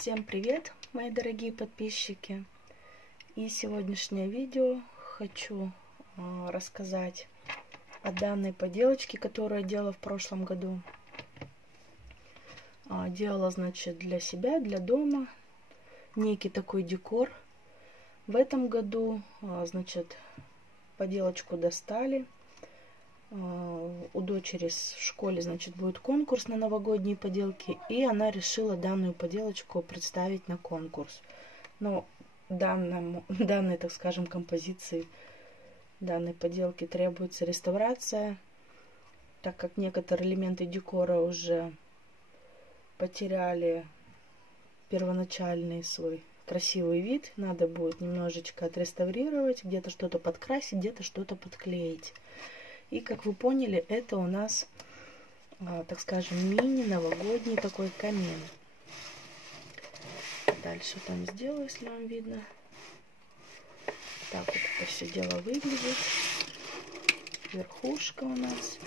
Всем привет, мои дорогие подписчики! И сегодняшнее видео хочу рассказать о данной поделочке, которую я делала в прошлом году. Делала, значит, для себя, для дома, некий такой декор. В этом году, значит, поделочку достали. У дочери в школе, значит, будет конкурс на новогодние поделки, и она решила данную поделочку представить на конкурс. Но данной, так скажем, композиции, данной поделки требуется реставрация, так как некоторые элементы декора уже потеряли первоначальный свой красивый вид. Надо будет немножечко отреставрировать, где-то что-то подкрасить, где-то что-то подклеить. И, как вы поняли, это у нас, так скажем, мини-новогодний такой камин. Дальше там сделаю, если вам видно. Так вот это все дело выглядит. Верхушка у нас.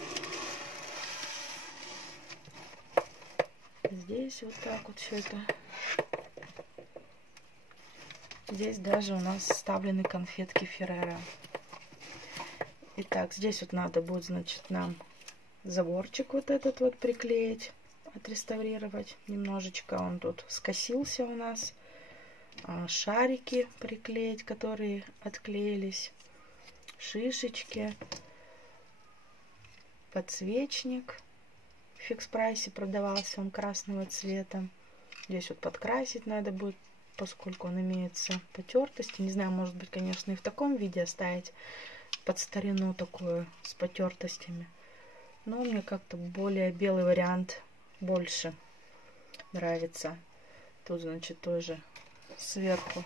Здесь вот так вот все это. Здесь даже у нас вставлены конфетки Ферреро. Итак, здесь вот надо будет, значит, нам заборчик вот этот вот приклеить, отреставрировать. Немножечко он тут скосился у нас. Шарики приклеить, которые отклеились. Шишечки. Подсвечник. В фикс-прайсе продавался он красного цвета. Здесь вот подкрасить надо будет, поскольку он имеется потертости. Не знаю, может быть, конечно, и в таком виде оставить под старину такую с потертостями. Но мне как-то более белый вариант больше нравится. Тут, значит, тоже сверху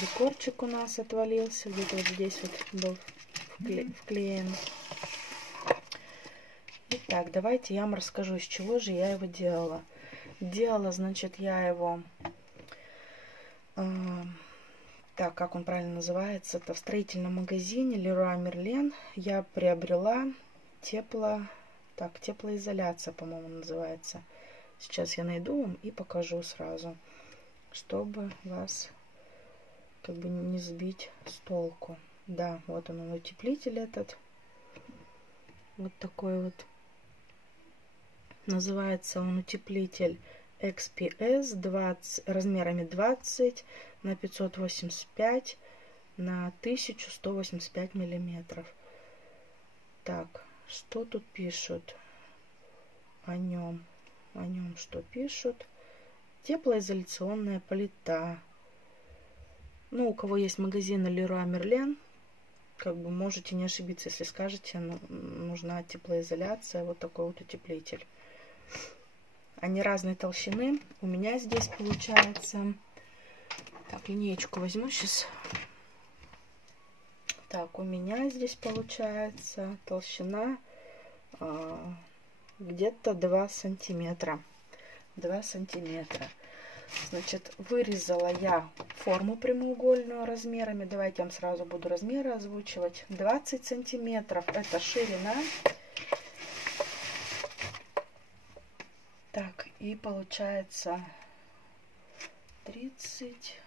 декорчик у нас отвалился. Где-то вот здесь вот был вклеен. Итак, давайте я вам расскажу, из чего же я его делала. Делала, значит, я его... Так, как он правильно называется, это в строительном магазине Leroy Merlin я приобрела теплоизоляция, по-моему, называется. Сейчас я найду вам и покажу сразу, чтобы вас как бы не сбить с толку. Да, вот он, утеплитель этот. Вот такой вот. Называется он утеплитель XPS 20, размерами 20 на 585 на 1185 миллиметров. Так, что тут пишут о нем? О нем что пишут? Теплоизоляционная плита. Ну, у кого есть магазин Leroy Merlin, как бы можете не ошибиться, если скажете, нужна теплоизоляция, вот такой вот утеплитель. Они разной толщины. У меня здесь получается... Так, линеечку возьму сейчас. Так, у меня здесь получается толщина где-то 2 сантиметра. 2 сантиметра. Значит, вырезала я форму прямоугольную размерами. Давайте я вам сразу буду размеры озвучивать. 20 сантиметров это ширина. Так, и получается 30,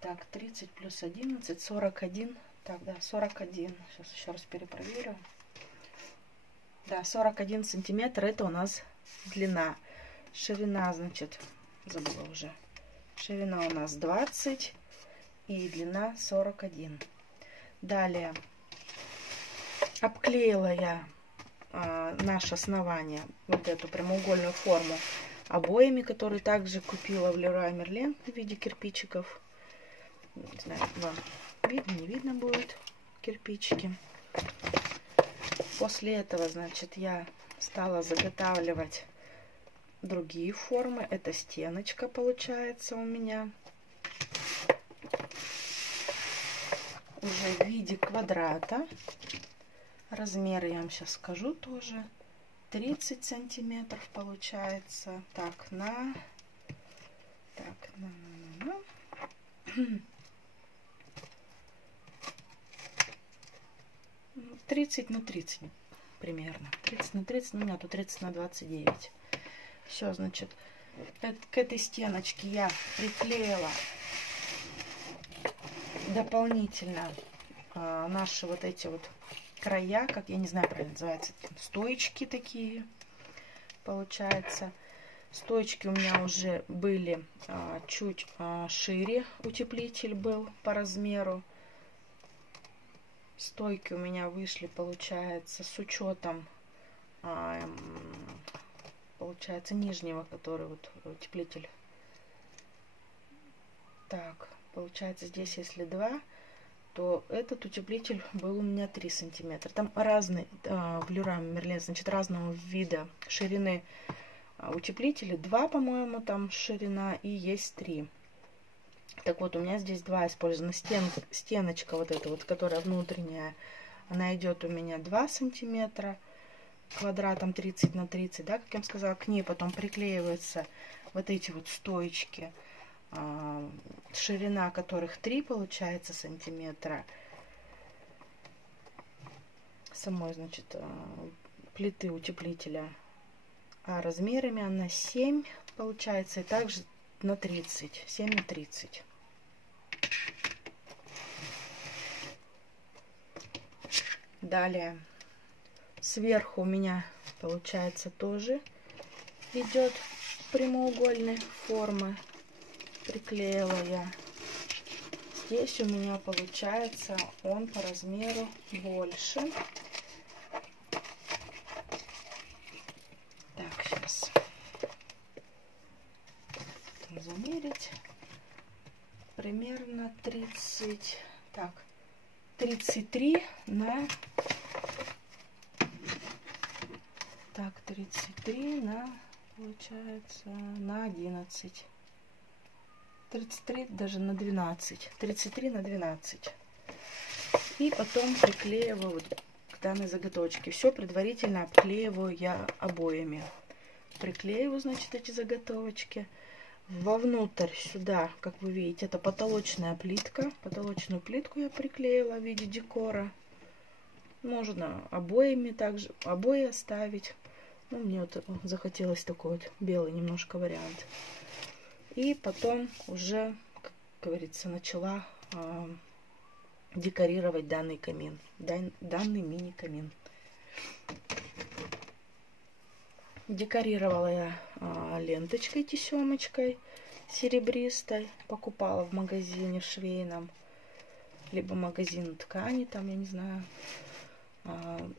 так, 30 плюс 11, 41, так, да, 41, сейчас еще раз перепроверю, да, 41 сантиметр, это у нас длина, ширина, значит, забыла уже, ширина у нас 20 и длина 41. Далее обклеила я наше основание, вот эту прямоугольную форму, обоями, которые также купила в Leroy Merlin в виде кирпичиков. Не знаю, вам видно, не видно будет кирпичики. После этого, значит, я стала заготавливать другие формы. Это стеночка получается у меня. Уже в виде квадрата. Размеры я вам сейчас скажу тоже. 30 сантиметров получается. Так, 30 на 30 примерно. 30 на 30, у меня тут 30 на 29. Все, значит, К этой стеночке я приклеила дополнительно наши вот эти вот края, как я не знаю, правильно называется, стоечки такие, получается. Стоечки у меня уже были чуть шире, утеплитель был по размеру. Стойки у меня вышли, получается, с учетом, получается, нижнего, который вот утеплитель. Так, получается, здесь если 2, то этот утеплитель был у меня 3 сантиметра. Там разный в Leroy Merlin, значит, разного вида ширины утеплители. 2, по-моему, там ширина, и есть 3. Так вот, у меня здесь 2 использовано. Стеночка вот эта вот, которая внутренняя, она идет у меня 2 сантиметра квадратом 30 на 30, да, как я вам сказала. К ней потом приклеиваются вот эти вот стоечки, ширина которых 3, получается, сантиметра. Самой, значит, плиты утеплителя. А размерами она 7, получается, и также на 30, 7 на 30. Далее, сверху у меня, получается, тоже идет прямоугольной формы. Приклеила я. Здесь у меня, получается, он по размеру больше. Так, сейчас замерить. Примерно 30, так, 33 на, так, 33 на, получается, на 11. 33 даже на 12. 33 на 12. И потом приклеиваю вот к данной заготовочке. Все предварительно обклеиваю я обоями. Приклеиваю, значит, эти заготовочки. Вовнутрь сюда, как вы видите, это потолочная плитка. Потолочную плитку я приклеила в виде декора. Можно обоями также, обои оставить. Ну, мне вот захотелось такой вот белый немножко вариант. И потом уже, как говорится, начала декорировать данный камин, данный мини-камин. Декорировала я ленточкой, тесемочкой серебристой. Покупала в магазине швейном, либо магазин ткани, там, я не знаю.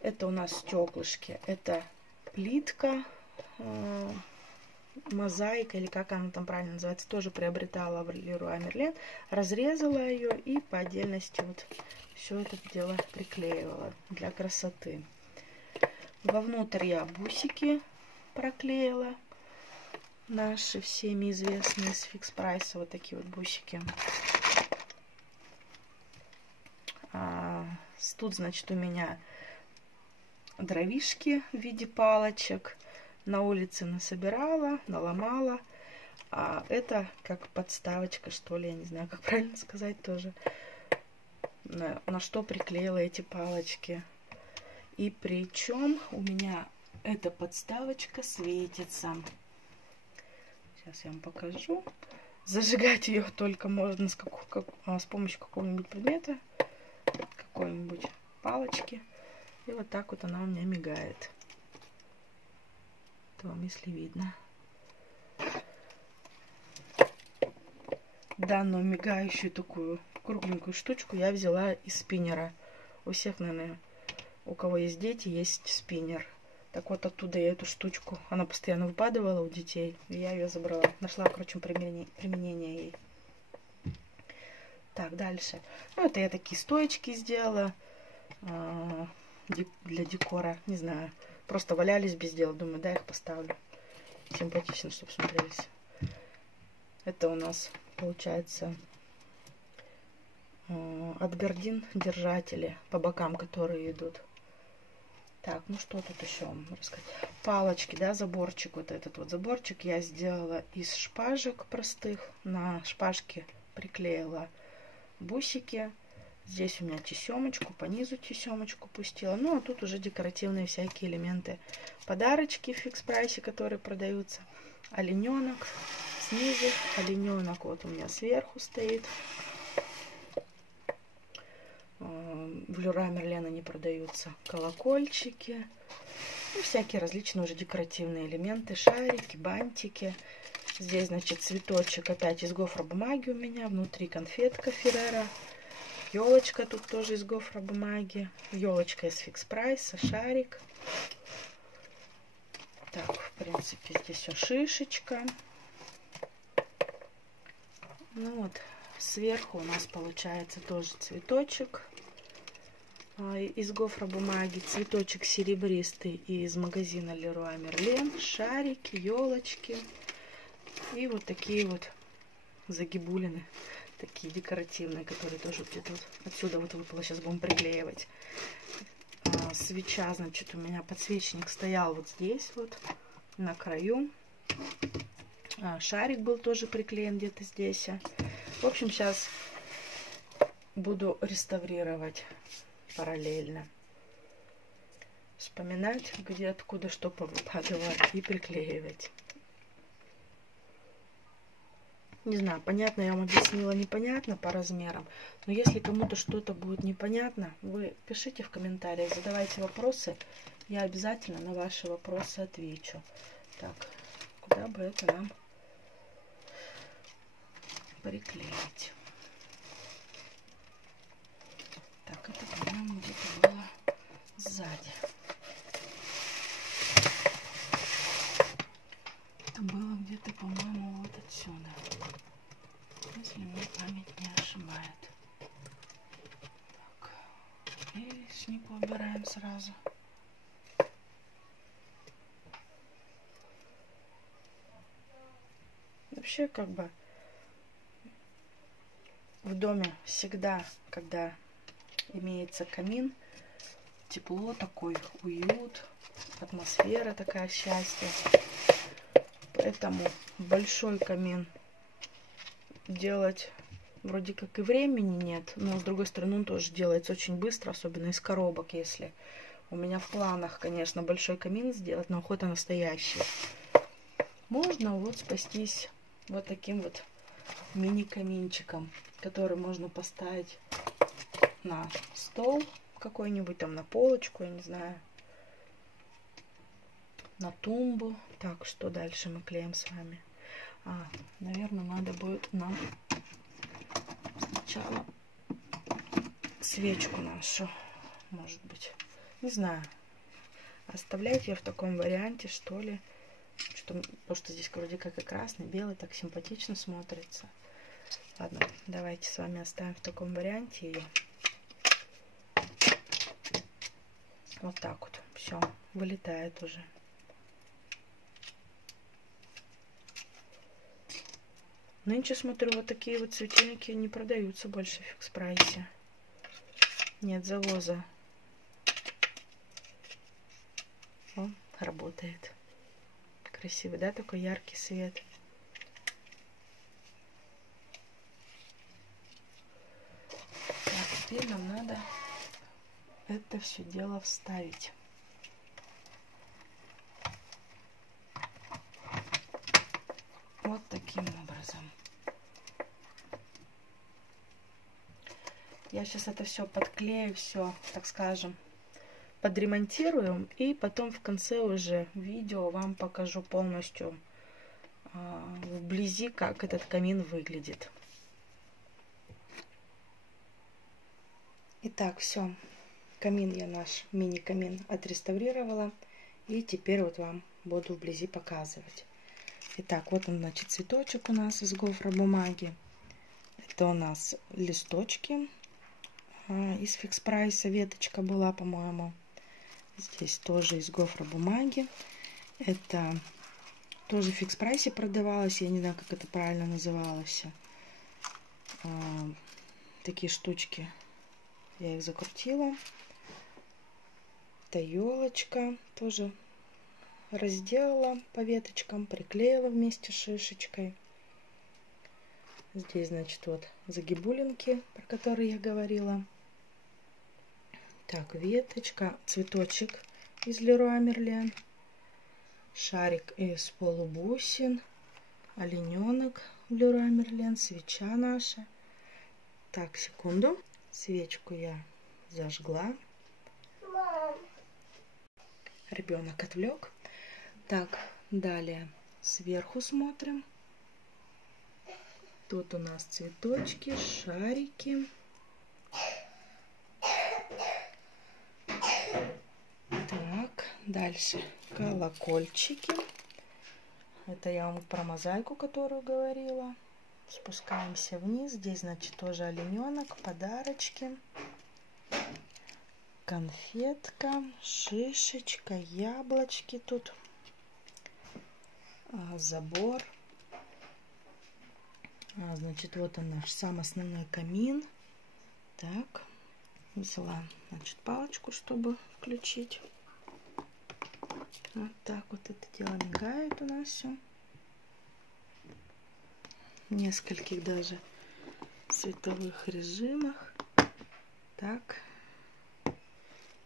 Это у нас стеклышки. Это плитка, мозаика, или как она там правильно называется, тоже приобретала в Leroy Merlin. Разрезала ее и по отдельности вот все это дело приклеивала для красоты. Вовнутрь я бусики проклеила. Наши всеми известные с Фикс Прайса вот такие вот бусики. Тут, значит, у меня дровишки в виде палочек. На улице насобирала, наломала. А это как подставочка, что ли, я не знаю, как правильно сказать тоже. На что приклеила эти палочки. И причем у меня эта подставочка светится. Сейчас я вам покажу. Зажигать ее только можно с помощью какого-нибудь предмета, какой-нибудь палочки. И вот так вот она у меня мигает. Это вам если видно. Данную мигающую такую кругленькую штучку я взяла из спиннера. У всех, наверное, у кого есть дети, есть спиннер. Так вот, оттуда я эту штучку, она постоянно выпадывала у детей, и я ее забрала. Нашла, короче, применение ей. Так, дальше. Ну, это я такие стоечки сделала для декора. Не знаю, просто валялись без дела. Думаю, да, их поставлю. Симпатично, чтобы смотрелись. Это у нас, получается, от гордин держатели по бокам, которые идут. Так, ну что тут еще вам рассказать? Палочки, да, заборчик, вот этот вот заборчик я сделала из шпажек простых. На шпажке приклеила бусики. Здесь у меня тесемочку, по низу тесемочку пустила. Ну, а тут уже декоративные всякие элементы. Подарочки в Фикс Прайсе, которые продаются. олененок снизу, олененок вот у меня сверху стоит. В Леруа Мерлен они продаются колокольчики, ну, всякие различные уже декоративные элементы, шарики, бантики. Здесь, значит, цветочек опять из гофробумаги у меня, внутри конфетка Феррера, елочка тут тоже из гофробумаги, елочка из Фикс Прайса, шарик. Так, в принципе, здесь все шишечка. Ну вот, сверху у нас получается тоже цветочек из гофробумаги, цветочек серебристый из магазина Леруа Мерлен, шарики, елочки и вот такие вот загибулины, такие декоративные, которые тоже где-то вот отсюда вот выпало. Сейчас будем приклеивать. Свеча, значит, у меня подсвечник стоял вот здесь вот на краю. Шарик был тоже приклеен где-то здесь. В общем, сейчас буду реставрировать параллельно. Вспоминать, где, откуда, что повыпадывало, и приклеивать. Не знаю, понятно я вам объяснила, непонятно по размерам. Но если кому-то что-то будет непонятно, вы пишите в комментариях, задавайте вопросы. Я обязательно на ваши вопросы отвечу. Так, куда бы это нам приклеить? Так, это, по-моему, где-то было сзади. Это было где-то, по-моему, вот отсюда. Если мне память не ошибает. Так, и лишника убираем сразу. Вообще, как бы, в доме всегда, когда имеется камин, тепло, такой уют, атмосфера такая счастье. Поэтому большой камин делать вроде как и времени нет, но с другой стороны он тоже делается очень быстро, особенно из коробок, если. У меня в планах, конечно, большой камин сделать, но охота настоящий. Можно вот спастись вот таким вот мини-каминчиком, который можно поставить на стол какой-нибудь, там на полочку, я не знаю, на тумбу. Так, что дальше мы клеим с вами? Наверное, надо будет нам сначала свечку нашу, может быть, не знаю, оставлять ее в таком варианте, что ли, потому что здесь вроде как и красный, белый, так симпатично смотрится. Ладно, давайте с вами оставим в таком варианте ее. Вот так вот, все, вылетает уже. Нынче, смотрю, вот такие вот светильники не продаются больше в Фикс Прайсе. Нет завоза. О, работает. Красивый, да, такой яркий свет. Так, теперь нам надо это все дело вставить. Вот таким образом. Я сейчас это все подклею, все, так скажем, подремонтирую. И потом в конце уже видео вам покажу полностью вблизи, как этот камин выглядит. Итак, все. Камин я наш, мини-камин, отреставрировала. И теперь вот вам буду вблизи показывать. Итак, вот он, значит, цветочек у нас из гофробумаги. Это у нас листочки из Фикс Прайса, веточка была, по-моему. Здесь тоже из гофробумаги. Это тоже в Фикс Прайсе продавалось, я не знаю, как это правильно называлось. Такие штучки. Я их закрутила. Это елочка тоже разделала по веточкам, приклеила вместе с шишечкой. Здесь, значит, вот загибулинки, про которые я говорила. Так, веточка, цветочек из Леруа Мерлен. шарик из полубусин, олененок в Леруа Мерлен, свеча наша. Так, секунду. Свечку я зажгла. Ребенок отвлек. Так, далее сверху смотрим. Тут у нас цветочки, шарики. Так, дальше колокольчики. Это я вам про мозаику, которую говорила. Спускаемся вниз. Здесь, значит, тоже олененок, подарочки. Конфетка, шишечка, яблочки тут. Забор. Значит, вот он наш самый основной камин. Так, взяла, значит, палочку, чтобы включить. Вот так вот это дело мигает у нас все. В нескольких даже световых режимах. Так,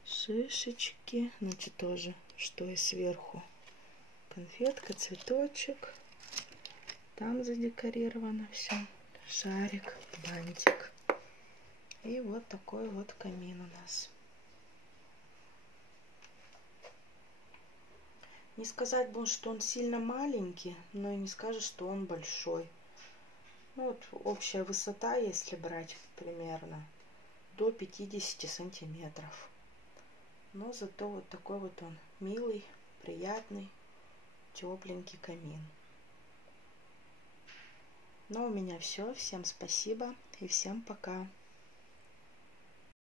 шишечки, значит, тоже, что и сверху. Конфетка, цветочек. Там задекорировано все. Шарик, бантик. И вот такой вот камин у нас. Не сказать бы, что он сильно маленький, но и не скажешь, что он большой. Ну вот общая высота, если брать примерно, до 50 сантиметров. Но зато вот такой вот он милый, приятный, тепленький камин. Ну, у меня все. Всем спасибо и всем пока.